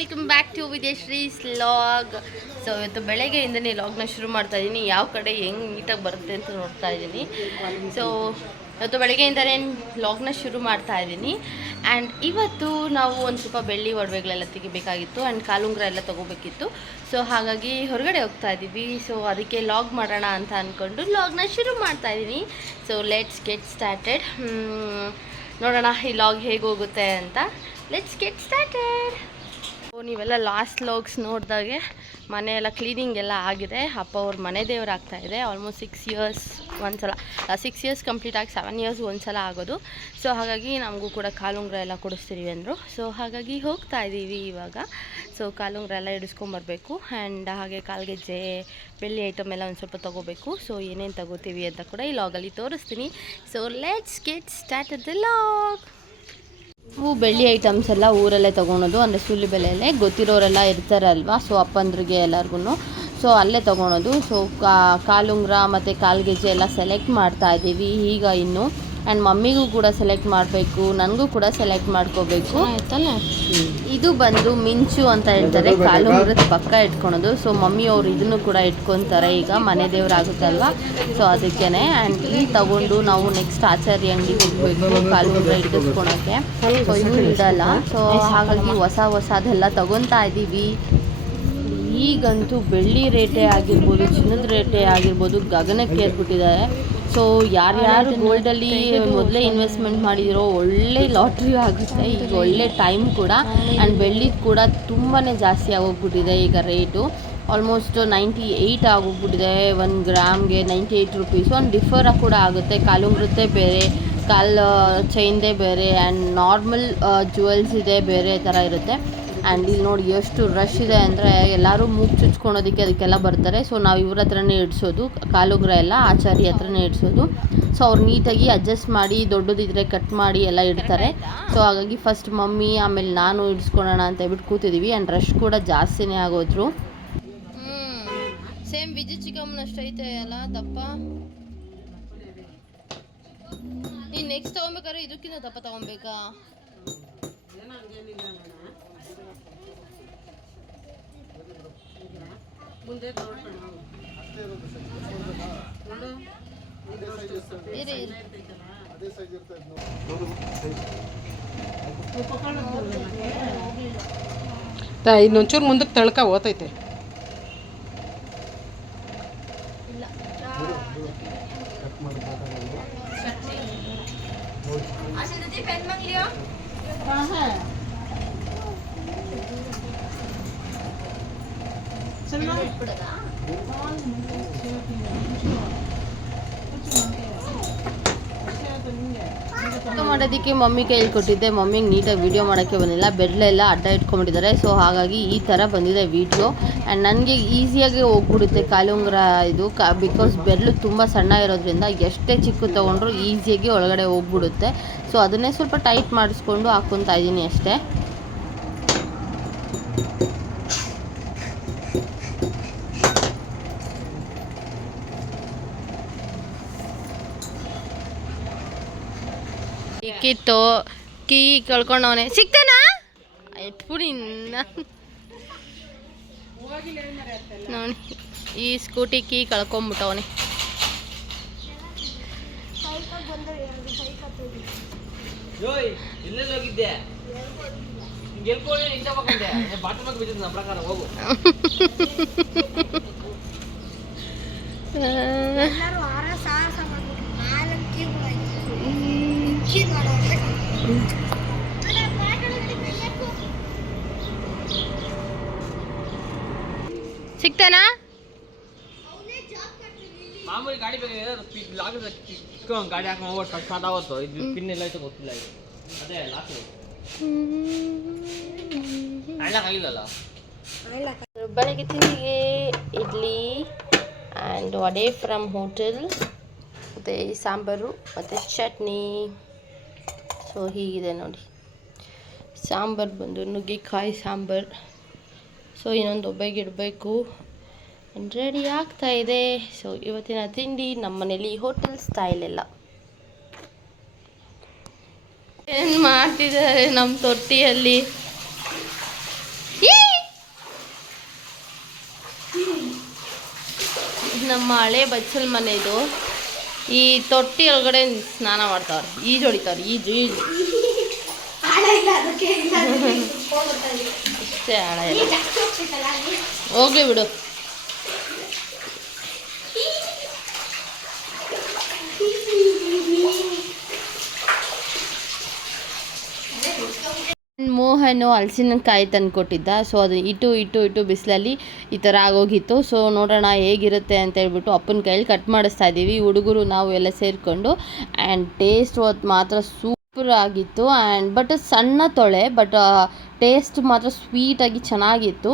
Welcome back to Vidyashree's log. So ಇವತ್ತು ಬೆಳಗ್ಗೆಯಿಂದನೇ ಲಾಗ್ನ ಶುರು ಮಾಡ್ತಾ ಇದ್ದೀನಿ. ಯಾವ ಕಡೆ ಹೆಂಗೆ ನೀಟಾಗಿ ಬರುತ್ತೆ ಅಂತ ನೋಡ್ತಾ ಇದ್ದೀನಿ. ಸೊ ಇವತ್ತು ಬೆಳಗ್ಗೆಯಿಂದನೇ ಲಾಗ್ನ ಶುರು ಮಾಡ್ತಾ ಇದ್ದೀನಿ. ಆ್ಯಂಡ್ ಇವತ್ತು ನಾವು ಒಂದು ಸ್ವಲ್ಪ ಬೆಳ್ಳಿ ಒಡವೆಗಳೆಲ್ಲ ತೆಗಿಬೇಕಾಗಿತ್ತು ಆ್ಯಂಡ್ ಕಾಲುಂಗ್ರ ಎಲ್ಲ ತೊಗೋಬೇಕಿತ್ತು. ಸೊ ಹಾಗಾಗಿ ಹೊರಗಡೆ ಹೋಗ್ತಾ ಇದ್ದೀವಿ. ಸೊ ಅದಕ್ಕೆ ಲಾಗ್ ಮಾಡೋಣ ಅಂತ ಅಂದ್ಕೊಂಡು ಲಾಗ್ನ ಶುರು ಮಾಡ್ತಾ ಇದ್ದೀನಿ. So let's get started. ನೋಡೋಣ ಈ ಲಾಗ್ ಹೇಗೆ ಹೋಗುತ್ತೆ ಅಂತ. Let's get started. ನೀವೆಲ್ಲ ಲಾಸ್ಟ್ ಲಾಗ್ಸ್ ನೋಡಿದಾಗೆ ಮನೆಯೆಲ್ಲ ಕ್ಲೀನಿಂಗ್ ಎಲ್ಲ ಆಗಿದೆ. ಅಪ್ಪ ಅವ್ರ ಮನೆ ದೇವ್ರು ಆಗ್ತಾಯಿದೆ. ಆಲ್ಮೋಸ್ಟ್ 6 ಇಯರ್ಸ್ ಒಂದ್ಸಲ, 6 ಇಯರ್ಸ್ ಕಂಪ್ಲೀಟ್ ಆಗಿ 7 ಇಯರ್ಸ್ ಒಂದ್ಸಲ ಆಗೋದು. ಸೊ ಹಾಗಾಗಿ ನಮಗೂ ಕೂಡ ಕಾಲುಂಗ್ರ ಎಲ್ಲ ಕೊಡಿಸ್ತೀವಿ ಅಂದರು. ಸೊ ಹಾಗಾಗಿ ಹೋಗ್ತಾ ಇದ್ದೀವಿ ಇವಾಗ. ಸೊ ಕಾಲುಂಗ್ರ ಎಲ್ಲ ಇಡಿಸ್ಕೊಂಬರ್ಬೇಕು ಆ್ಯಂಡ್ ಹಾಗೆ ಕಾಲ್ಗೆಜ್ಜೆ ಬೆಳ್ಳಿ ಐಟಮ್ ಎಲ್ಲ ಒಂದು ಸ್ವಲ್ಪ ತೊಗೋಬೇಕು. ಸೊ ಏನೇನು ತಗೋತೀವಿ ಅಂತ ಕೂಡ ಈ ಲಾಗಲ್ಲಿ ತೋರಿಸ್ತೀನಿ. So let's get start the log. ಬೆಳ್ಳಿ ಐಟಮ್ಸ್ ಎಲ್ಲ ಊರಲ್ಲೇ ತೊಗೊಳೋದು, ಅಂದರೆ ಸುಲಿಬೆಲೆಯಲ್ಲೇ ಗೊತ್ತಿರೋರೆಲ್ಲ ಇರ್ತಾರಲ್ವ. ಸೊ ಅಪ್ಪಂದ್ರಿಗೆ ಎಲ್ಲರಿಗೂ ಸೊ ಅಲ್ಲೇ ತೊಗೊಳೋದು. ಸೊ ಕಾಲುಂಗ್ರ ಮತ್ತು ಕಾಲ್ಗೆಜ್ಜೆ ಎಲ್ಲ ಸೆಲೆಕ್ಟ್ ಮಾಡ್ತಾ ಇದ್ದೀವಿ ಈಗ ಇನ್ನು. ಆ್ಯಂಡ್ ಮಮ್ಮಿಗೂ ಕೂಡ ಸೆಲೆಕ್ಟ್ ಮಾಡಬೇಕು, ನನಗೂ ಕೂಡ ಸೆಲೆಕ್ಟ್ ಮಾಡ್ಕೋಬೇಕು. ಇದು ಬಂದು ಮಿಂಚು ಅಂತ ಹೇಳ್ತಾರೆ, ಕಾಲುಂಗ್ರದ ಪಕ್ಕ ಇಟ್ಕೊಳೋದು. ಸೊ ಮಮ್ಮಿ ಅವರು ಇದನ್ನು ಕೂಡ ಇಟ್ಕೊತಾರೆ ಈಗ ಮನೆ ದೇವರಾಗುತ್ತಲ್ವ. ಸೊ ಅದಕ್ಕೇ. ಆ್ಯಂಡ್ ಇಲ್ಲಿ ತಗೊಂಡು ನಾವು ನೆಕ್ಸ್ಟ್ ಆಚಾರ್ಯ ಅಂಗಡಿಗೆ ಹೋಗಬೇಕು ಕಾಲುಂಗ್ರ ಇಟ್ಟಿಸ್ಕೊಳಕ್ಕೆ. ಸೊ ಇನ್ನೂ ಇಡಲ್ಲ. ಸೊ ಹಾಗಾಗಿ ಹೊಸದೆಲ್ಲ ತಗೊತಾ ಇದ್ದೀವಿ. ಈಗಂತೂ ಬೆಳ್ಳಿ ರೇಟೇ ಆಗಿರ್ಬೋದು, ಚಿನ್ನದ ರೇಟೇ ಆಗಿರ್ಬೋದು ಗಗನಕ್ಕೆ ಏರ್ಬಿಟ್ಟಿದ್ದಾರೆ. ಸೊ ಯಾರ್ಯಾರು ಗೋಲ್ಡಲ್ಲಿ ಮೊದಲೇ ಇನ್ವೆಸ್ಟ್ಮೆಂಟ್ ಮಾಡಿದಿರೋ ಒಳ್ಳೆ ಲಾಟ್ರಿ ಆಗುತ್ತೆ ಈಗ, ಒಳ್ಳೆ ಟೈಮ್ ಕೂಡ. ಆ್ಯಂಡ್ ಬೆಳ್ಳಿ ಕೂಡ ತುಂಬಾ ಜಾಸ್ತಿ ಆಗೋಗ್ಬಿಟ್ಟಿದೆ ಈಗ ರೇಟು. ಆಲ್ಮೋಸ್ಟ್ 98 ಆಗೋಗ್ಬಿಟ್ಟಿದೆ 1 ಗ್ರಾಮ್ಗೆ. 98 ರುಪೀಸ್. ಒಂದು ಡಿಫರ್ ಕೂಡ ಆಗುತ್ತೆ. ಕಾಲುಂಗ್ರದ್ದೇ ಬೇರೆ, ಚೈನ್ದೇ ಬೇರೆ, ಆ್ಯಂಡ್ ನಾರ್ಮಲ್ ಜುವೆಲ್ಸ್ ಇದೆ ಬೇರೆ ಥರ ಇರುತ್ತೆ. ಆ್ಯಂಡ್ ಇಲ್ಲಿ ನೋಡಿ ಎಷ್ಟು ರಶ್ ಇದೆ ಅಂದರೆ ಎಲ್ಲರೂ ಮೂಗು ಚುಚ್ಕೊಳೋದಕ್ಕೆ ಅದಕ್ಕೆಲ್ಲ ಬರ್ತಾರೆ. ಸೊ ನಾವು ಇವ್ರ ಹತ್ರನೇ ಇಡಿಸೋದು ಕಾಲುಂಗ್ರ ಎಲ್ಲ, ಆಚಾರ್ಯ ಹತ್ರನೇ ಇಡಿಸೋದು. ಸೊ ಅವ್ರು ನೀಟಾಗಿ ಅಡ್ಜಸ್ಟ್ ಮಾಡಿ ದೊಡ್ಡದಿದ್ರೆ ಕಟ್ ಮಾಡಿ ಎಲ್ಲ ಇಡ್ತಾರೆ. ಸೊ ಹಾಗಾಗಿ ಫಸ್ಟ್ ಮಮ್ಮಿ ಆಮೇಲೆ ನಾನು ಇಡಿಸ್ಕೊಳ್ಳೋಣ ಅಂತ ಹೇಳ್ಬಿಟ್ಟು ಕೂತಿದ್ದೀವಿ. ಆ್ಯಂಡ್ ರಶ್ ಕೂಡ ಜಾಸ್ತಿನೇ ಆಗೋದ್ರು. ಸೇಮ್ ವಿಜಿ ಚಿಕ್ಕಮ್ಮನಷ್ಟು ಐತೆ ಅಲ್ಲ ದಪ್ಪ. ನೀನು ನೆಕ್ಸ್ಟ್ ತೊಗೊಬೇಕಾದ್ರೆ ಇದಕ್ಕಿಂತ ದಪ್ಪ ತೊಗೊಬೇಕಾ? ಇನ್ನೊಂಚೂರು ಮುಂದಕ್ಕೆ ತಳ್ಕ ಓತೈತೆ. ಮಾಡೋದಕ್ಕೆ ಮಮ್ಮಿ ಕೈಯಲ್ಲಿ ಕೊಟ್ಟಿದ್ದೆ. ಮಮ್ಮಿಗೆ ನೀಟಾಗಿ ವೀಡಿಯೋ ಮಾಡೋಕ್ಕೆ ಬಂದಿಲ್ಲ, ಬೆರಳೆಲ್ಲ ಅಡ್ಡ ಇಟ್ಕೊಂಡ್ಬಿಟ್ಟಿದ್ದಾರೆ. ಸೊ ಹಾಗಾಗಿ ಈ ಥರ ಬಂದಿದೆ ವೀಡಿಯೋ. ಆ್ಯಂಡ್ ನನಗೆ ಈಸಿಯಾಗಿ ಹೋಗ್ಬಿಡುತ್ತೆ ಕಾಲುಂಗ್ರ ಇದು, ಬಿಕಾಸ್ ಬೆರಳು ತುಂಬ ಸಣ್ಣ ಇರೋದ್ರಿಂದ ಎಷ್ಟೇ ಚಿಕ್ಕ ತೊಗೊಂಡ್ರು ಈಸಿಯಾಗಿ ಒಳಗಡೆ ಹೋಗ್ಬಿಡುತ್ತೆ. ಸೊ ಅದನ್ನೇ ಸ್ವಲ್ಪ ಟೈಟ್ ಮಾಡಿಸ್ಕೊಂಡು ಹಾಕ್ಕೊತಾ ಇದ್ದೀನಿ ಅಷ್ಟೇ. ಇಕ್ಕಿತ್ತು ಕೀ ಕಳ್ಕೊಂಡವನೆ. ಸಿಗ್ತಾನಾ ಎಟ್ಬಿಡಿ ನೋಡಿ. ಈ ಸ್ಕೂಟಿ ಕೀ ಕಳ್ಕೊಂಬಿಟ್ಟವನೆ. ಸಿಗ್ತಾನಾ? ಮಾಮೂಲಿ ಗಾಡಿ ಗಾಡಿ ಹಾಕೊಂಡು ಹೋಗೋ ಸಾಧಾವತ್ತು ಇದು ಪಿನ್ ಎಲ್ಲ ಐತೆ ಗೊತ್ತಿಲ್ಲ. ಅದೇ ಲಾಕ್ ಆಗಿಲ್ಲಲ್ಲ. ಬೆಳಗ್ಗೆ ತಿಂಡಿಗೆ idli and vada from hotel, ಮತ್ತು ಸಾಂಬಾರು ಮತ್ತು ಚಟ್ನಿ. ಸೊ ಹೀಗಿದೆ ನೋಡಿ. ಸಾಂಬಾರು ಬಂದು ನುಗ್ಗೆಕಾಯಿ ಸಾಂಬಾರು. ಸೊ ಇನ್ನೊಂದು ಒಬ್ಬಗೆ ಇಡಬೇಕು. ರೆಡಿ ಆಗ್ತಾಯಿದೆ. ಸೊ ಇವತ್ತಿನ ತಿಂಡಿ ನಮ್ಮ ಮನೇಲಿ ಹೋಟೆಲ್ ಸ್ಟೈಲ್ ಎಲ್ಲ. ಏನು ಮಾಡ್ತಿದ್ದಾರೆ ನಮ್ಮ ತೊಟ್ಟಿಯಲ್ಲಿ? ನಮ್ಮ ಹಳೆ ಬಚ್ಚಲ್ ಮನೆದು ಈ ತೊಟ್ಟಿ ಒಳಗಡೆ ಸ್ನಾನ ಮಾಡ್ತಾವ್ರೆ, ಈಜು ಹೊಡಿತಾವ್ರೆ, ಈಜು ಅಷ್ಟೇ ಆಳ ಇಲ್ಲ. ಹೋಗ್ಲಿ ಬಿಡು. ಮೋಹನು ಹಲಸಿನಕಾಯಿ ತಂದು ಕೊಟ್ಟಿದ್ದ. ಸೊ ಅದು ಇಟ್ಟು ಬಿಸಿಲಲ್ಲಿ ಈ ಥರ ಆಗೋಗಿತ್ತು. ಸೊ ನೋಡೋಣ ಹೇಗಿರುತ್ತೆ ಅಂತ ಹೇಳ್ಬಿಟ್ಟು ಅಪ್ಪನ ಕೈಯಲ್ಲಿ ಕಟ್ ಮಾಡಿಸ್ತಾ ಇದ್ದೀವಿ, ಹುಡುಗರು ನಾವು ಎಲ್ಲ ಸೇರಿಕೊಂಡು. ಆ್ಯಂಡ್ ಟೇಸ್ಟ್ ಮಾತ್ರ ಸೂಪರ್ ಆಗಿತ್ತು. ಆ್ಯಂಡ್ ಬಟ್ ಸಣ್ಣ ತೊಳೆ, ಬಟ್ ಟೇಸ್ಟ್ ಮಾತ್ರ ಸ್ವೀಟಾಗಿ ಚೆನ್ನಾಗಿತ್ತು.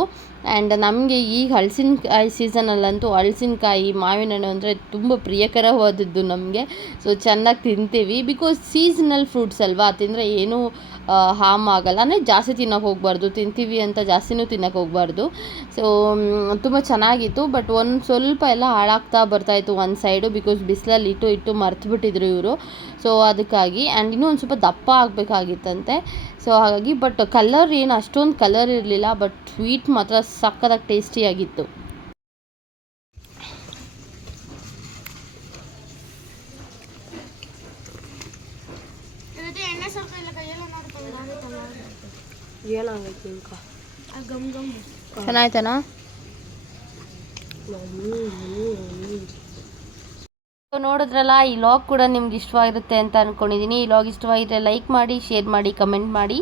ಆ್ಯಂಡ್ ನಮಗೆ ಈಗ ಹಲಸಿನಕಾಯಿ ಸೀಸನಲ್ಲಂತೂ ಹಲಸಿನಕಾಯಿ, ಮಾವಿನ ಹಣ್ಣು ಅಂದರೆ ತುಂಬ ಪ್ರಿಯಕರವಾದದ್ದು ನಮಗೆ. ಸೊ ಚೆನ್ನಾಗಿ ತಿಂತೀವಿ, ಬಿಕಾಸ್ ಸೀಸನಲ್ ಫ್ರೂಟ್ಸ್ ಅಲ್ವಾ, ತಿಂದರೆ ಏನೂ ಹಾರ್ಮ್ ಆಗಲ್ಲ. ಅಂದರೆ ಜಾಸ್ತಿ ತಿನ್ನೋಕೆ ಹೋಗ್ಬಾರ್ದು, ತಿಂತೀವಿ ಅಂತ ಜಾಸ್ತಿನೂ ತಿನ್ನೋಕೆ ಹೋಗ್ಬಾರ್ದು. ಸೊ ತುಂಬ ಚೆನ್ನಾಗಿತ್ತು. ಬಟ್ ಒಂದು ಸ್ವಲ್ಪ ಎಲ್ಲ ಹಾಳಾಗ್ತಾ ಬರ್ತಾಯಿತ್ತು ಒಂದು ಸೈಡು, ಬಿಕಾಸ್ ಬಿಸಿಲಲ್ಲಿ ಇಟ್ಟು ಮರ್ತುಬಿಟ್ಟಿದ್ರು ಇವರು. ಸೊ ಅದಕ್ಕಾಗಿ. ಆ್ಯಂಡ್ ಇನ್ನೂ ಒಂದು ಸ್ವಲ್ಪ ದಪ್ಪ ಆಗಬೇಕಾಗಿತ್ತಂತೆ. ಸೊ ಹಾಗಾಗಿ. ಬಟ್ ಕಲರ್ ಏನು ಅಷ್ಟೊಂದು ಕಲರ್ ಇರಲಿಲ್ಲ, ಬಟ್ ಸ್ವೀಟ್ ಮಾತ್ರ ಸಕ್ಕತ್ತಾಗಿ ಟೇಸ್ಟಿಯಾಗಿತ್ತು. ಚೆನ್ನಾಯ್ತಾನಾ? ನೋಡಿದ್ರಲ್ಲ, ಈ ಲಾಗ್ ಕೂಡ ನಿಮ್ಗೆ ಇಷ್ಟವಾಗಿರುತ್ತೆ ಅಂತ ಅಂದ್ಕೊಂಡಿದ್ದೀನಿ. ಈ ಲಾಗ್ ಇಷ್ಟವಾಗಿದ್ದರೆ ಲೈಕ್ ಮಾಡಿ, ಶೇರ್ ಮಾಡಿ, ಕಮೆಂಟ್ ಮಾಡಿ.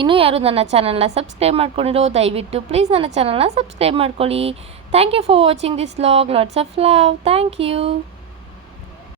ಇನ್ನೂ ಯಾರು ನನ್ನ ಚಾನಲ್ನ ಸಬ್ಸ್ಕ್ರೈಬ್ ಮಾಡ್ಕೊಂಡಿರೋ ದಯವಿಟ್ಟು ಪ್ಲೀಸ್ ನನ್ನ ಚಾನಲ್ನ ಸಬ್ಸ್ಕ್ರೈಬ್ ಮಾಡ್ಕೊಳ್ಳಿ. Thank you for watching this log. Lots of love. Thank you.